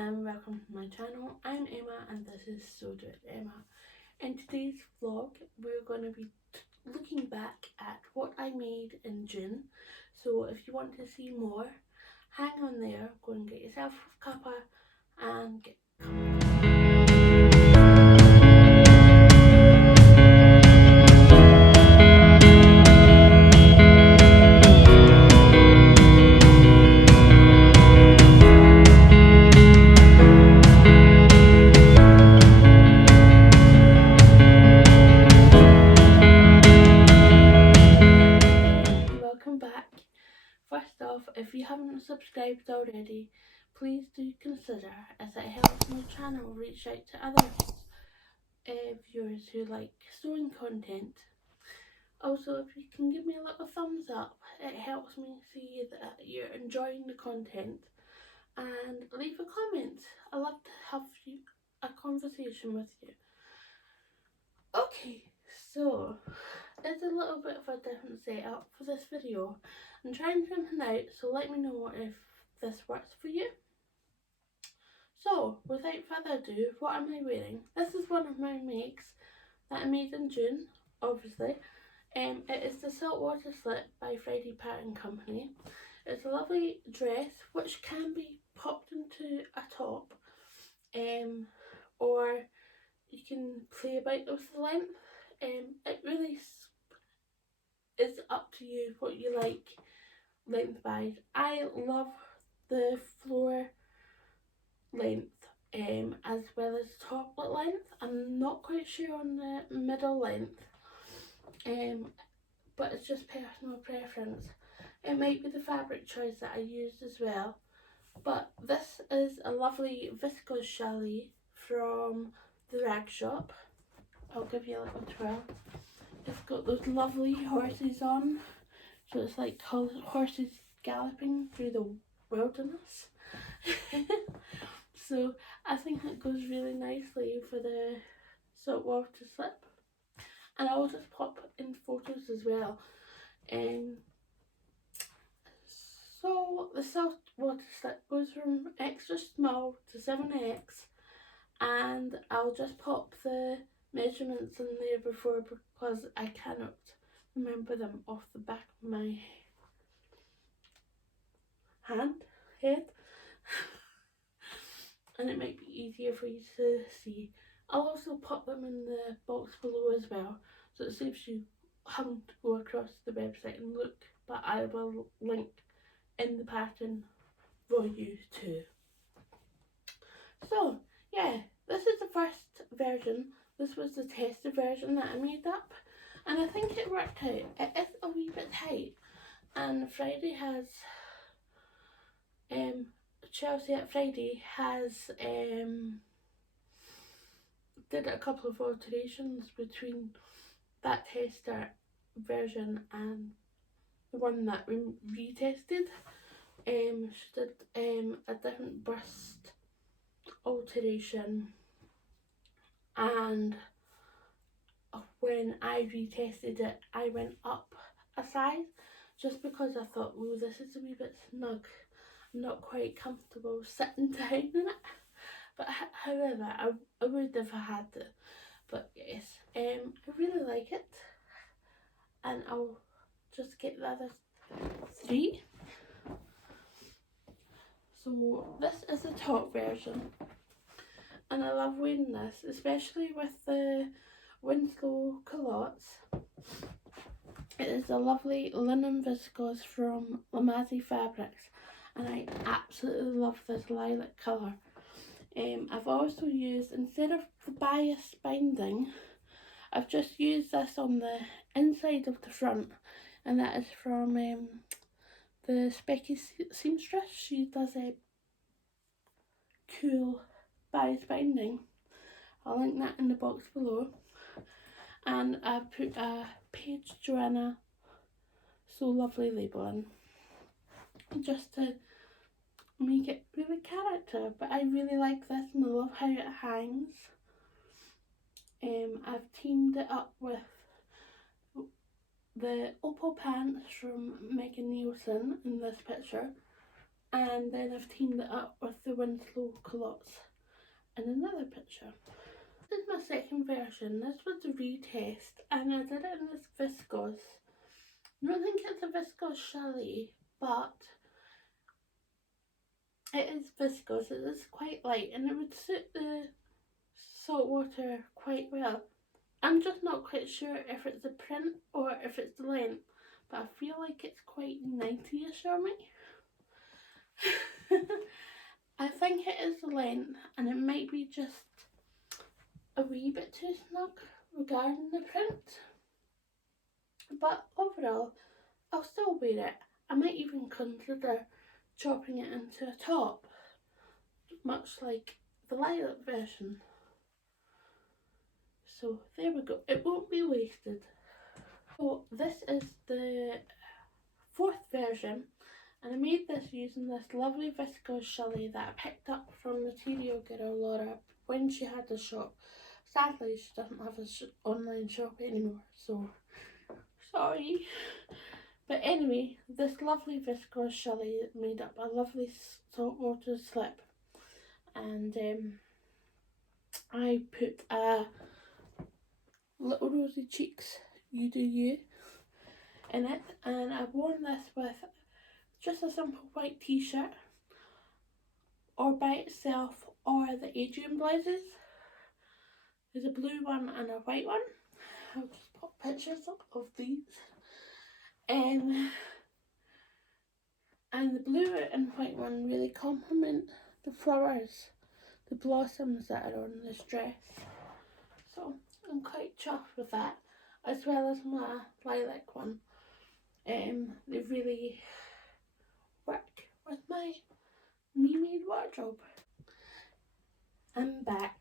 and welcome to my channel. I'm Emma and this is So Do It Emma. In today's vlog we're going to be looking back at what I made in June. So if you want to see more, hang on there, go and get yourself a cuppa and get back. First off, if you haven't subscribed already, please do consider, as it helps my channel reach out to other viewers who like sewing content. Also, if you can give me a little thumbs up, it helps me see that you're enjoying the content, and leave a comment. I love to have a conversation with you. Okay, so it's a little bit of a different setup for this video. I'm trying something out, so let me know if this works for you. So without further ado, what am I wearing? This is one of my makes that I made in June, obviously. It is the Saltwater Slip by Friday Pattern Company. It's a lovely dress which can be popped into a top, or you can play about with the length. It really is up to you what you like lengthwise. I love the floor length as well as toplet length. I'm not quite sure on the middle length, but it's just personal preference. It might be the fabric choice that I used as well. But this is a lovely viscose challis from the rag shop. I'll give you a little twirl. It's got those lovely horses on, so it's like horses galloping through the wilderness. So I think it goes really nicely for the saltwater slip, and I'll just pop in photos as well. So the saltwater slip goes from extra small to 7X, and I'll just pop the measurements in there before, because I cannot remember them off the back of my head, and it might be easier for you to see. I'll also pop them in the box below as well, so it saves you having to go across the website and look, but I will link in the pattern for you too. So yeah, this is the first version. This was the tested version that I made up, and I think it worked out. It is a wee bit tight, and Friday has Chelsea at Friday has did a couple of alterations between that tester version and the one that we retested. She did a different bust alteration, and when I retested it I went up a size, just because I thought, well, this is a wee bit snug. I'm not quite comfortable sitting down in it, but however I would if I had to. But yes, I really like it, and I'll just get the other three. So this is the top version, and I love wearing this, especially with the Winslow Culottes. It is a lovely linen viscose from Lamazi fabrics, and I absolutely love this lilac colour. I've also used, instead of the bias binding, I've just used this on the inside of the front, and that is from the Specky seamstress. She does a cool bias binding. I'll link that in the box below, and I put a Paige Joanna So Lovely label in, just to make it really character. But I really like this, and I love how it hangs. I've teamed it up with the opal pants from Neilson in this picture, and then I've teamed it up with the Winslow Culottes in another picture. This is my second version. This was a retest and I did it in this viscose. I don't think it's a viscose challis, but it is viscose. It is quite light and it would suit the saltwater quite well. I'm just not quite sure if it's the print or if it's the length, but I feel like it's quite 90ish on me. I think it is the length and it might be just a wee bit too snug regarding the print. But overall, I'll still wear it. I might even consider chopping it into a top, much like the lilac version. So there we go, it won't be wasted. So this is the fourth version and I made this using this lovely viscose challis that I picked up from Material Girl Laura when she had a shop. Sadly she doesn't have an online shop anymore, so sorry. But anyway, this lovely viscose challis made up a lovely saltwater slip, and I put a little rosy cheeks, you do you, in it, and I've worn this with just a simple white t-shirt or by itself or the Adrienne blouses. There's a blue one and a white one. I'll just pop pictures of these. And the blue and white one really complement the flowers, the blossoms that are on this dress. So I'm quite chuffed with that, as well as my lilac one. They really work with my me-made wardrobe. I'm back.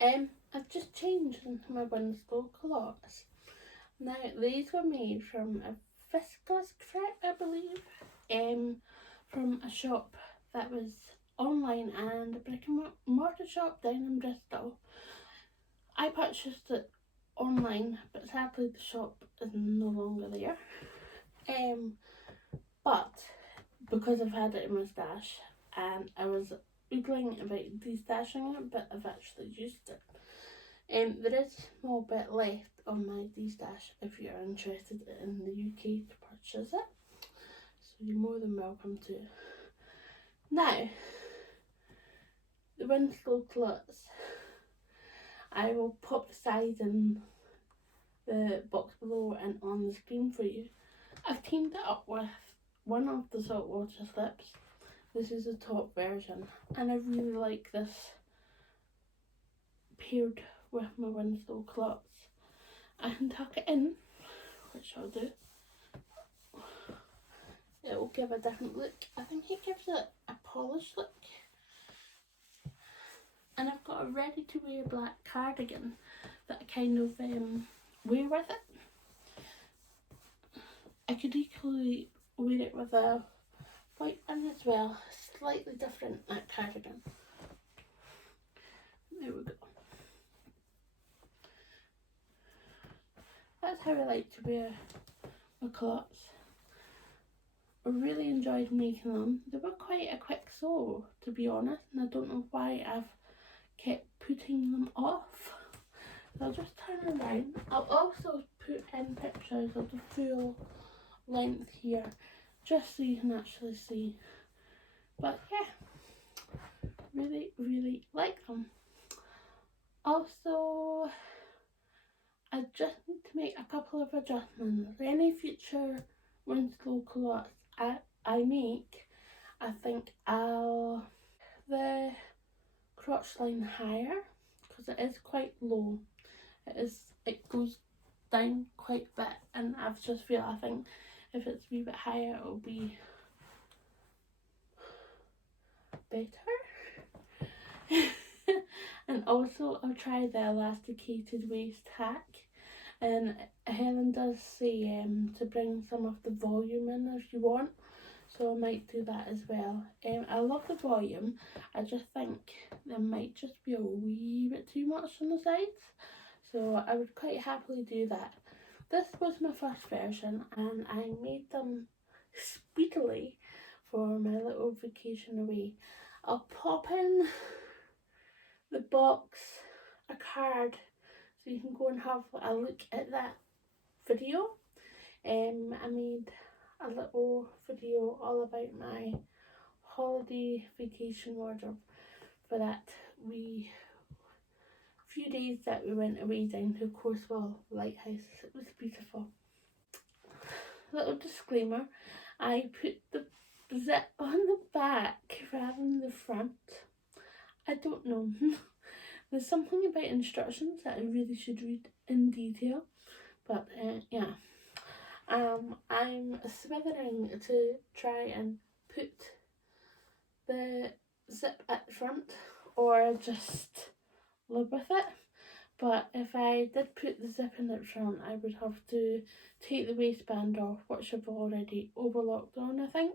I've just changed into my Winslow Culottes. Now these were made from a Viscose Crepe, I believe, from a shop that was online and a brick and mortar shop down in Bristol. I purchased it online, but sadly the shop is no longer there. But because I've had it in my stash and I was oogling about destashing it, but I've actually used it. There is a small bit left on my destash if you're interested in the UK to purchase it, so you're more than welcome to. Now, the Winslow Culottes, I will pop the size in the box below and on the screen for you. I've teamed it up with one of the Saltwater Slips. This is the top version and I really like this paired with my Winslow Culottes. I can tuck it in, which I'll do. It will give a different look. I think it gives it a polished look. And I've got a ready to wear black cardigan that I kind of wear with it. I could equally wear it with a white one as well, slightly different, that cardigan. There we go. That's how I like to wear my culottes. I really enjoyed making them. They were quite a quick sew, to be honest, and I don't know why I've kept putting them off. So I'll just turn around. I'll also put in pictures of the full length here, just so you can actually see. But yeah, really like them. Also, I just need to make a couple of adjustments. Any future Winslow culottes I make, I think I'll the crotch line higher, because it is quite low. It goes down quite a bit, and I just feel, I think if it's a wee bit higher it'll be better. And also I'll try the elasticated waist hack, and Helen does say to bring some of the volume in if you want, so I might do that as well. I love the volume, I just think there might just be a wee bit too much on the sides, so I would quite happily do that. This was my first version and I made them speedily for my little vacation away. I'll pop in the box a card so you can go and have a look at that video. I made a little video all about my holiday vacation wardrobe for that few days that we went away down to Courcewell Lighthouse. It was beautiful. Little disclaimer, I put the zip on the back rather than the front. I don't know. There's something about instructions that I really should read in detail, but yeah. I'm swithering to try and put the zip at the front or just live with it. But if I did put the zip in at front, I would have to take the waistband off, which I've already overlocked on, I think.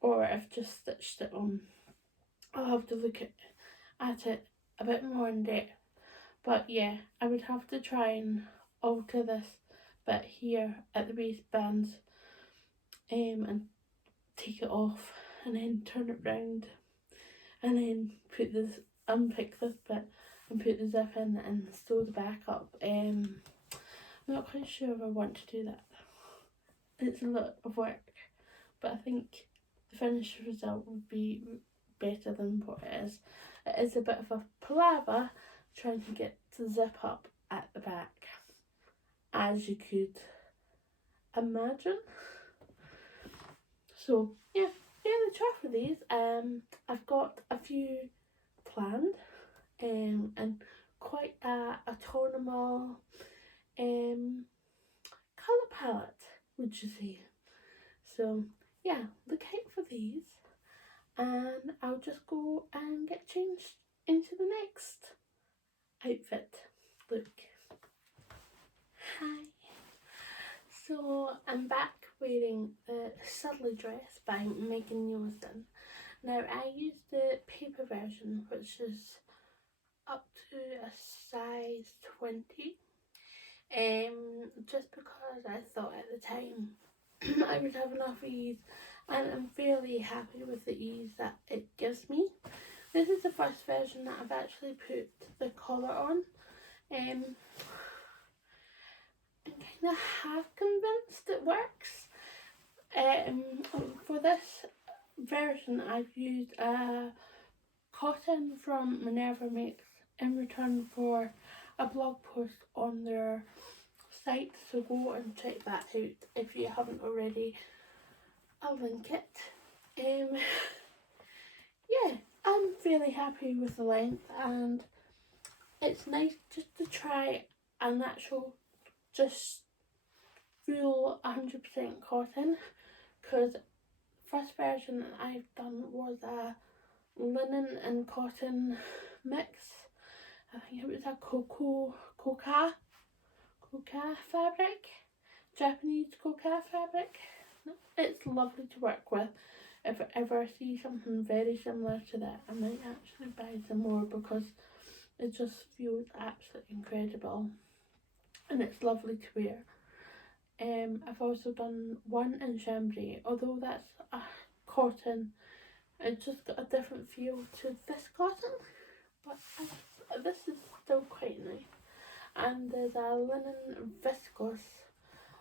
Or I've just stitched it on. I'll have to look at it a bit more in depth. But yeah, I would have to try and alter this bit here at the waistbands and take it off and then turn it round and then unpick this bit and put the zip in and sew the back up. I'm not quite sure if I want to do that. It's a lot of work, but I think the finished result would be better than what it is. It is a bit of a palaver trying to get the zip up at the back, as you could imagine. So yeah, fairly chuffed with these. I've got a few planned, and quite a tonal colour palette, would you say? So yeah, look out for these, and I'll just go and get changed into the next outfit. Look. Hi. So I'm back wearing the Sudley dress by Neilson. Now I used the paper version, which is up to a size 20. Just because I thought at the time I would have enough ease, and I'm fairly happy with the ease that it gives me. This is the first version that I've actually put the collar on. I'm kind of half convinced it works. For this version I've used cotton from Minerva Makes in return for a blog post on their site, so go and check that out if you haven't already. I'll link it. Yeah, I'm fairly happy with the length, and it's nice just to try an actual just full 100% cotton, because first version that I've done was a linen and cotton mix. I think it was a coca fabric, Japanese coca fabric. It's lovely to work with. If I ever see something very similar to that, I might actually buy some more, because it just feels absolutely incredible and it's lovely to wear. I've also done one in chambray, although that's a cotton. It just got a different feel to this cotton, but this is still quite nice. And there's a linen viscose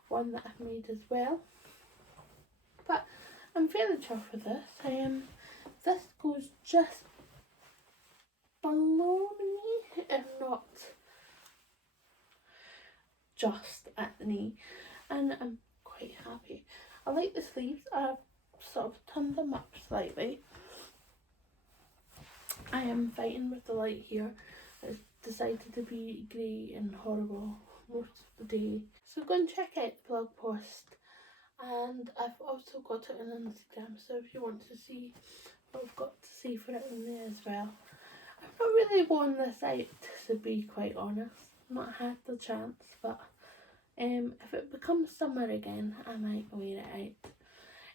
one that I've made as well. But I'm fairly chuffed with this. This goes just below the knee, if not just at the knee, and I'm quite happy. I like the sleeves. I've sort of turned them up slightly. I am fighting with the light here. It's decided to be grey and horrible most of the day. So go and check out the blog post, and I've also got it on Instagram, so if you want to see what I've got to say for it in there as well. I've not really worn this out, to be quite honest. Not had the chance, but if it becomes summer again, I might wear it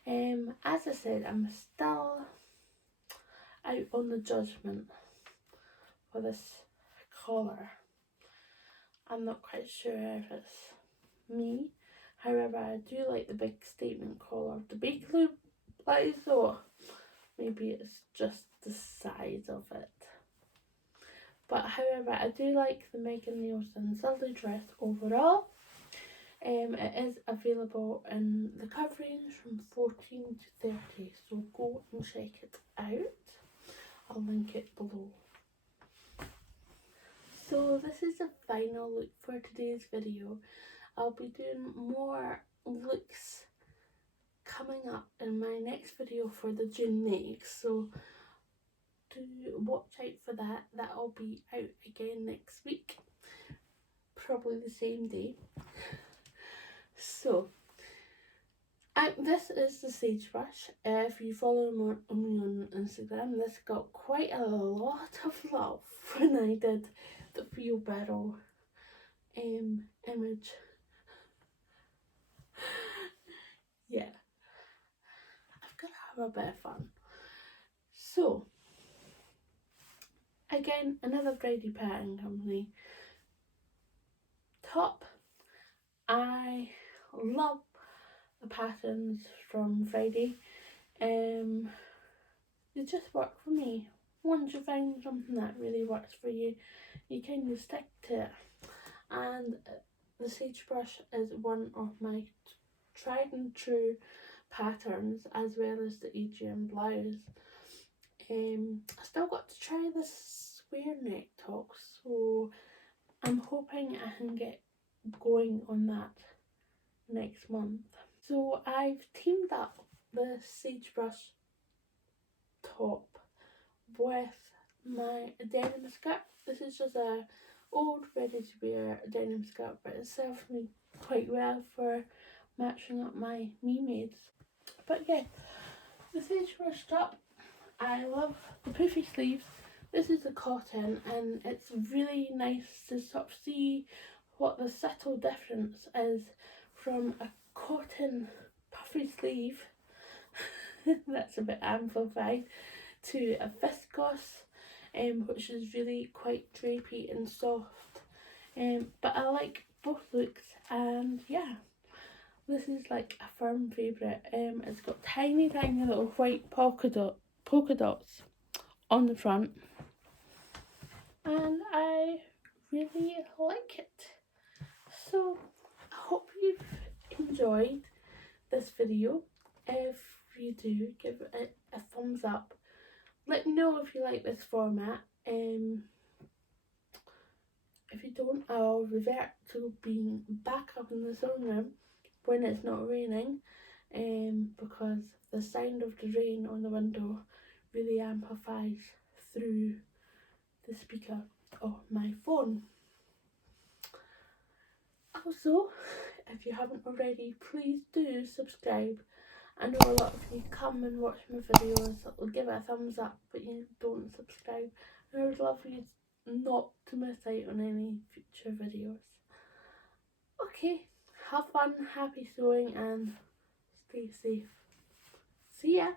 out. As I said, I'm still out on the judgment for this collar. I'm not quite sure if it's me However, I do like the big statement collar of the Bakerloo blouse, so maybe it's just the size of it. But however, I do like the Megan Neilson Sudley dress overall. It is available in the cover range from 14 to 30, so go and check it out. I'll link it below. So this is the final look for today's video. I'll be doing more looks coming up in my next video for the June next, so do watch out for that. That'll be out again next week, probably the same day. So this is the Sagebrush. If you follow me on Instagram, this got quite a lot of love when I did the wheelbarrow image. Yeah, I've got to have a bit of fun. So again, another Brady pattern company top. I love the patterns from Friday. They just work for me. Once you find something that really works for you, you kind of stick to it. And the Sagebrush is one of my tried and true patterns, as well as the Adrienne blouse. I still got to try this square neck top, so I'm hoping I can get going on that next month. So I've teamed up the Sagebrush top with my denim skirt. This is just a old ready to wear denim skirt, but it served me quite well for matching up my me-mades. But yeah, the Sagebrush top, I love the puffy sleeves. This is a cotton, and it's really nice to sort of see what the subtle difference is from a cotton puffy sleeve that's a bit amplified, to a viscose, which is really quite drapey and soft. But I like both looks, and yeah, this is like a firm favourite. It's got tiny little white polka dots on the front, and I really like it. So I hope you've enjoyed this video. If you do, give it a thumbs up. Let me know if you like this format. If you don't, I'll revert to being back up in the sewing room when it's not raining, because the sound of the rain on the window really amplifies through the speaker of my phone. Also, if you haven't already, please do subscribe. I know a lot of you come and watch my videos, will give it a thumbs up, but you don't subscribe. And I would love you not to miss out on any future videos. Okay, have fun, happy sewing, and stay safe. See ya!